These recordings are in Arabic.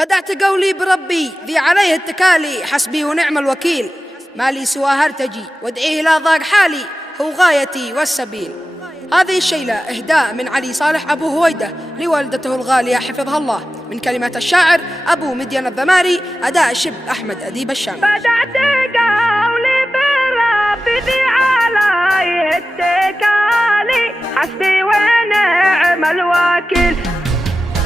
بدأت قولي بربي ذي عليه التكالي، حسبي ونعم الوكيل، ما لي سوى هرتجي وادعيه لا ضاق حالي، هو غايتي والسبيل. هذه الشيلة إهداء من علي صالح أبو هويدة لوالدته الغالية حفظها الله، من كلمات الشاعر أبو مدين الذماري، أداء الشب أحمد أديب الشام. بدأت قولي بربي ذي عليه التكالي، حسبي ونعم الوكيل.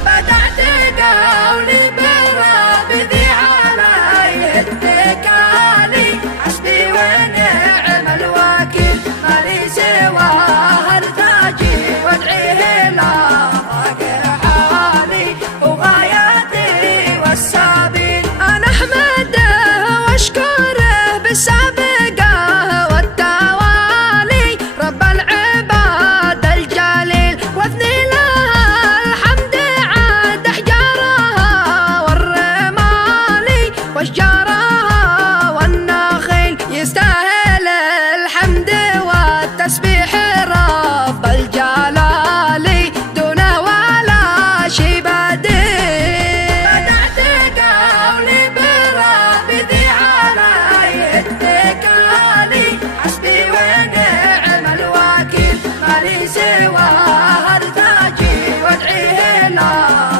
بدأت قولي بربي ذي عليه التكالي، حسبي ونعم الوكيل، ما لي سوى هرتاجي وادعيه لا ضاق حالي، وغايتي والسبيل. أنا أحمده وأشكره بالسابقة والتوالي، رب العباد الجليل، واثني له الحمد عاد أحجارها والرمالي وأشجارها والنخيل، يستاهل الحمد والتسبيح رب الجلال، دونه ولا شي بديل. بدأت قولي بربي ذي عليه التكالي، حسبي ونعم الوكيل، ما لي سوى هرتاجي وادعيه لا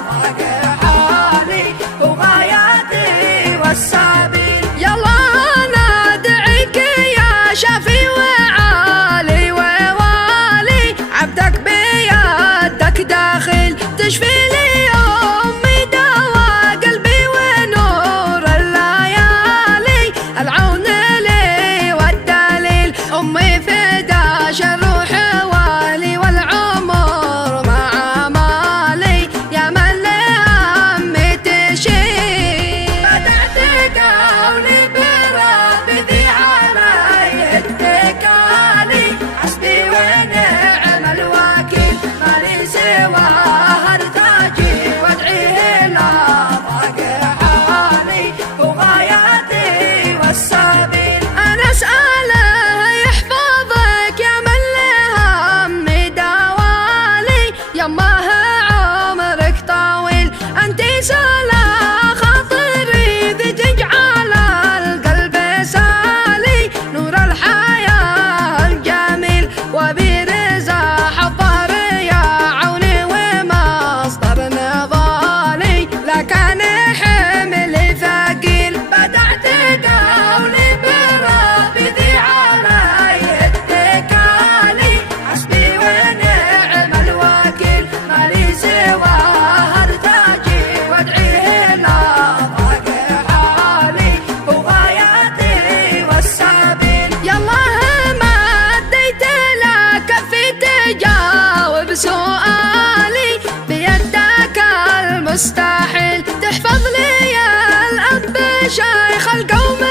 ضاق حالي، وغايتي والسبيل. يلا أنا أدعيك يا شافي وعالي ووالي، عبدك بيدك داخل، تشفي لي أمي دوا قلبي ونور الليالي، العون لي والدليل، أمي فداش الروح والي والعمر مع مالي، يا من لأمي تشيل. بدأت قولي بربي ذي عليه التكالي، حسبي ونعم الوكيل، ما لي سوى هرتاجي وادعيه لا ضاق حالي، وغايتي والسبيل. أنا أسأله يحفظك يا من له همي دوالي، يماه عمرك طويل، أنتي سلا خاطري ذي تجعل القلب سالي، نور الحياة الجميل وبرزا حضر يا عوني ومصدر نضالي، لكن حملي ثقيل. بدأت قولي بربي ذي عليه التكالي، حسبي ونعم الوكيل، ما لي سوى هرتاجي وادعيه لا ضاق حالي، وغايتي والسبيل. يالله ما اديت لك كفي تجاوب سؤالي، بيدك المستحيل، تحفظ لي الأب شيخ القوم